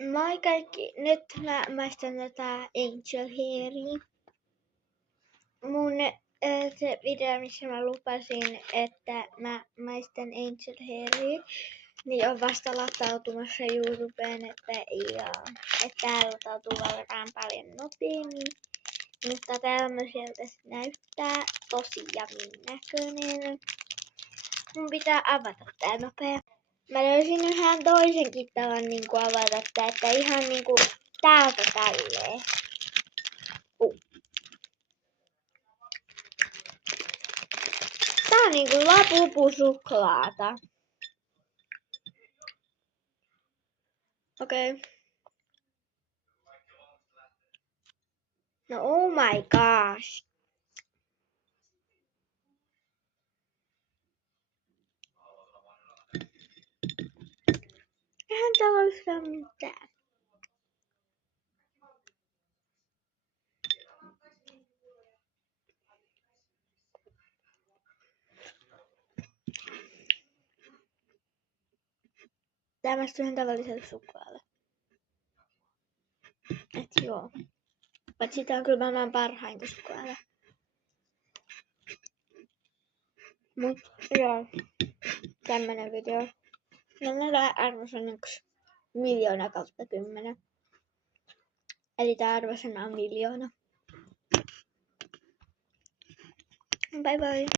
Moi kaikki, nyt mä maistan tätä Angel Hairia. Mun se video, missä mä lupasin, että mä maistan Angel Hairia, niin on vasta latautumassa YouTubeen, että tää latautuu varmaan paljon nopeammin. Mutta tämmöiseltä se näyttää tosi jamin näköinen. Mun pitää avata tää nopea. Mä löysin yhden toisenkin tavan niinku avata tää, että ihan niinku täältä tälleen. Tää on niinku lapupusuklaata. Okei. No oh my gosh. Eihän täällä ole mitään. Tää maistuu ihan tavalliselle suklaalle. Et joo. Mutta sitä on kyllä maailman parhainta suklaata. Mut joo. Tämmönen video. No näillä arvosana 1,000,000/10. Eli tää arvosana on 1,000,000. Bye bye.